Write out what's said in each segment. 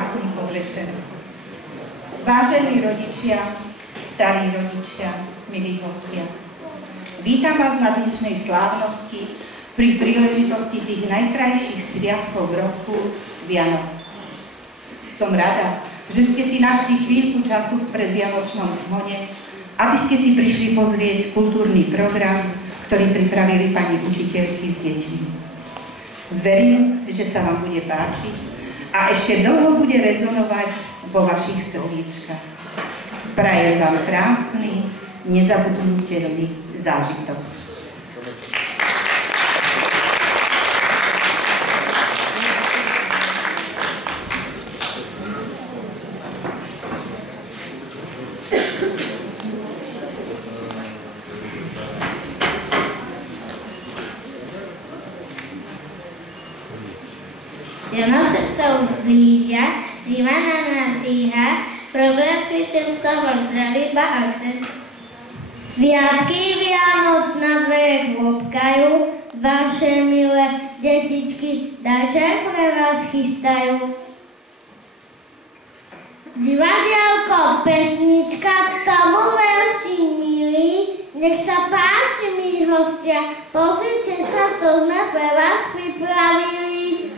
krásny podvečer. Vážení rodičia, starí rodičia, milí hostia, vítam vás na dnešnej slávnosti pri príležitosti tých najkrajších sviatkov roku Vianoc. Som rada, že ste si našli chvíľku času v predvianočnom zhone, aby ste si prišli pozrieť kultúrny program, ktorý pripravili pani učiteľky s deťmi. Verím, že sa vám bude páčiť a ešte dlho bude rezonovať vo vašich srdíčkach. Prajem vám krásny, nezabudnutelný zážitok. Vianoce sa už blížia, zima nám nadýha, program si v ktorom zdraví baháte. Sviatky Vianoc na dvere klopkajú, vaše milé detičky darček pre vás chystajú. Divadielko, pesnička, tomu verši milí, nech sa páči, milí hostia, pozrite sa, čo sme pre vás pripravili.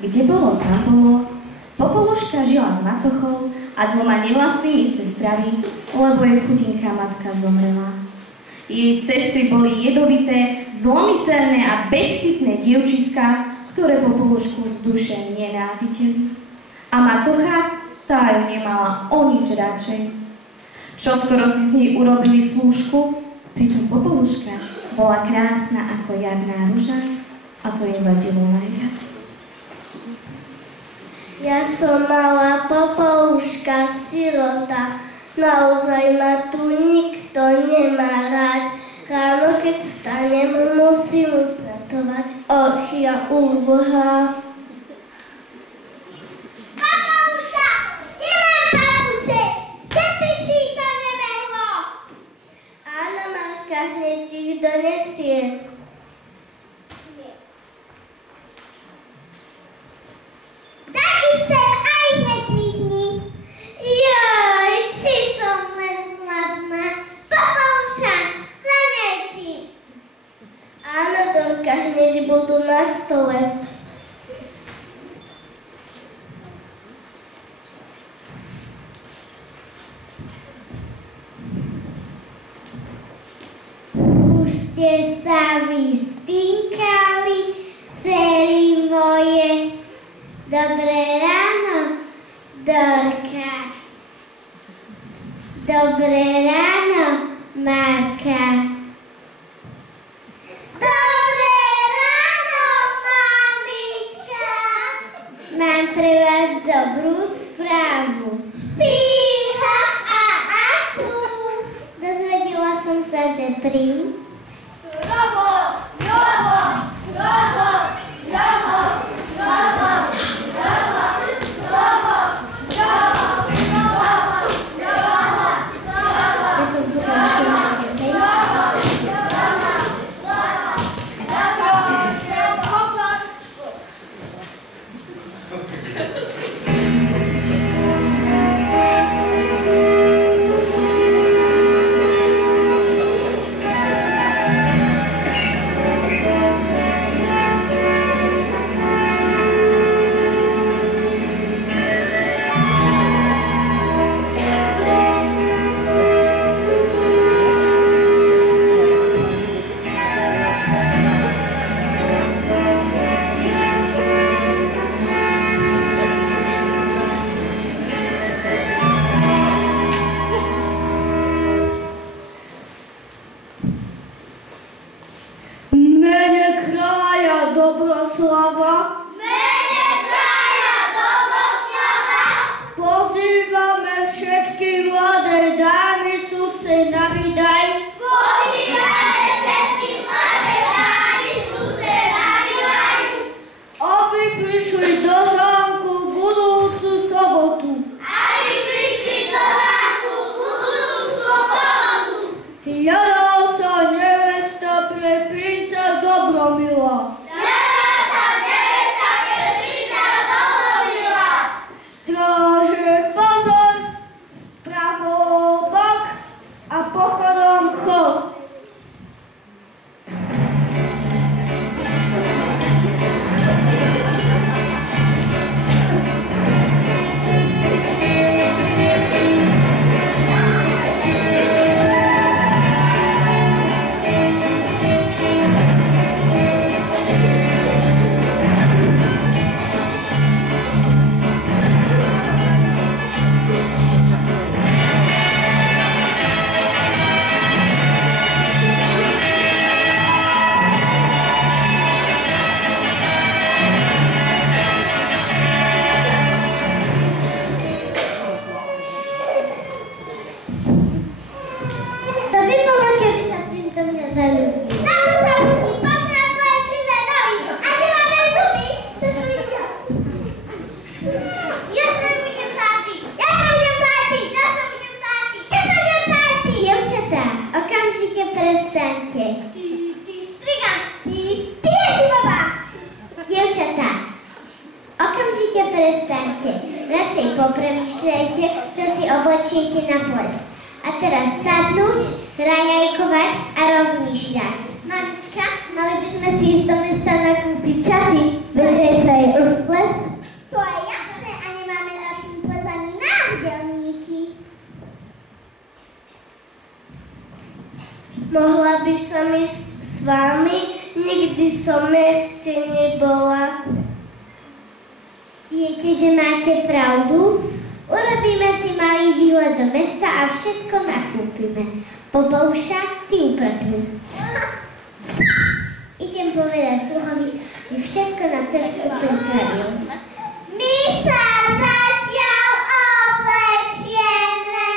Kde bolo, tam bolo. Popoluška žila s macochou a dvoma nevlastnými sestrami, lebo jej chudinká matka zomrela. Jej sestry boli jedovité, zlomyselné a bezcitné dievčiská, ktoré Popolušku z duše nenávideli. A macocha, tá ju nemala o nič radšej. Čoskoro si z nej urobili slúžku, pritom Popoluška bola krásna ako jarná ruža a to im vadilo najviac. Ja som malá Popoluška, sirota, naozaj ma tu nikto nemá rád. Ráno, keď stanem, musím upratovať, och, ja úbohá. Popoluša, nemám papuče, kepičí to nebehlo. Áno, Marka, hneď ich donesie. Daj ich sem a ich hneď zmizni. Joj, či som len hladná. Popoluša, zanej ti. Áno, Dorka, hneď budú na stole. Už ste sa vyspinkali, dcery moje. Dobré ráno, Dorka. Dobré ráno, Marka. Dobré ráno, mamička. Mám pre vás dobrú správu. Píha a akú. Dozvedela som sa, že princ Joho, Joho, Joho, Joho, Joho. kráľa Dobroslava pozývame všetky mladé dámy sudce na výdaj. Aby prišli do zámku budúcu sobotu. Hľadá sa nevesta pre princa Dobromila. Stráže pozor, vpravo bok a pochodom chod. Radšej popremýšľajte, čo si oblečiete na ples. A teraz sadnúť, raňajkovať a rozmýšľať. Mamička, mali by sme si ísť do mesta nakúpiť čaty, veď zajtra je už ples. To je jasné a nemáme na tým ples ani náudelníky. Mohla by som ísť s vami? Nikdy som v meste nebola. Viete, že máte pravdu? Urobíme si malý výlet do mesta a všetko nakúpime. Popoluša, ty uprkni. Idem povedať sluhovi, že všetko na cestu pripravil. My sa zatiaľ oblečieme.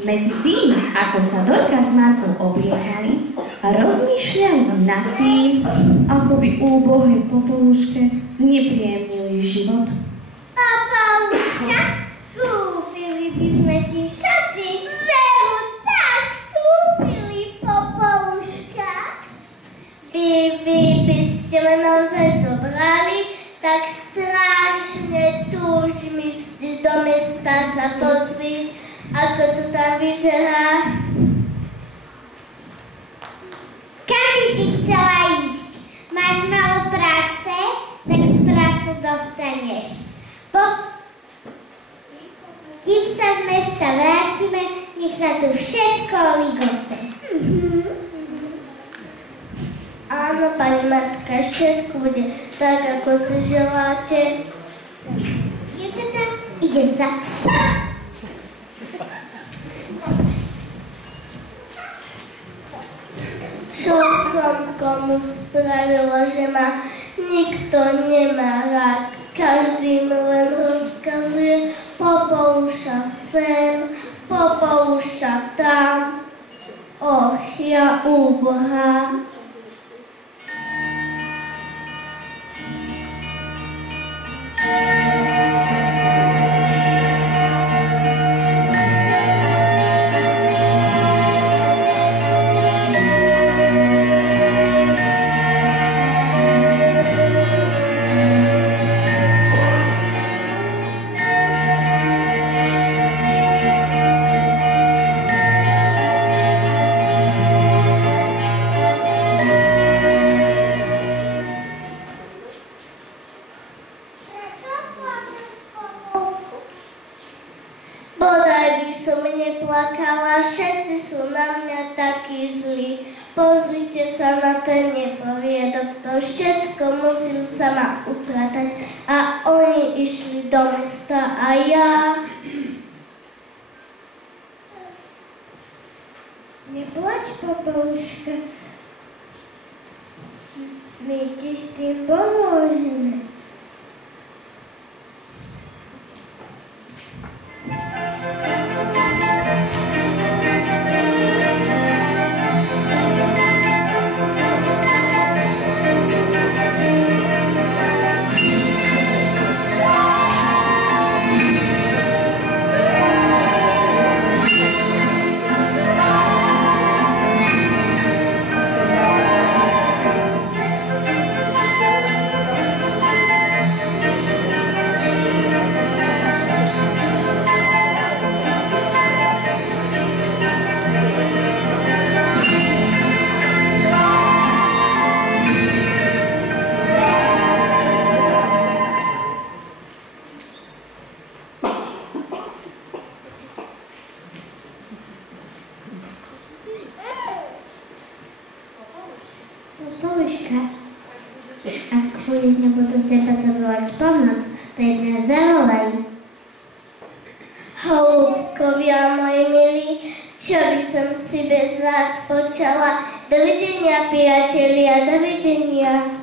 Medzi tým, ako sa Dorka s Markou obliekali a rozmýšľali nad tým, ako by úbohej Popoluške znepríjemnili život. Popoluška, kúpili by sme ti šaty. Veru, tak, kúpili, Popoluška. Vy by ste ma naozaj zobrali, tak strašne túžim ísť do mesta sa pozrieť, ako to tam vyzerá. Kam by si chcela ísť? Máš málo práce? Tak prácu dostaneš. Kým sa z mesta vrátime, nech sa tu všetko ligoce. Áno, pani matka, všetko bude tak, ako si želáte. Dievčatá, ide sa. Čo som komu spravila, že ma nikto nemá rád. Každý mi len rozkazuje Popoluša sem, Popoluša tam. Och, ja úbohá. plakala, všetci sú na mňa takí zlí. Pozrite sa na ten neporiadok, to všetko musím sama upratať. A oni išli do mesta a ja... Neplač, Popoluška. My ti s tým pomôžeme. Popoluška, ak budeš na budúce potrebovať pomoc, to jedné zavolaj. Holúbkovia, moji milí, čo by som si bez vás počala? Dovidenia, priatelia, dovidenia.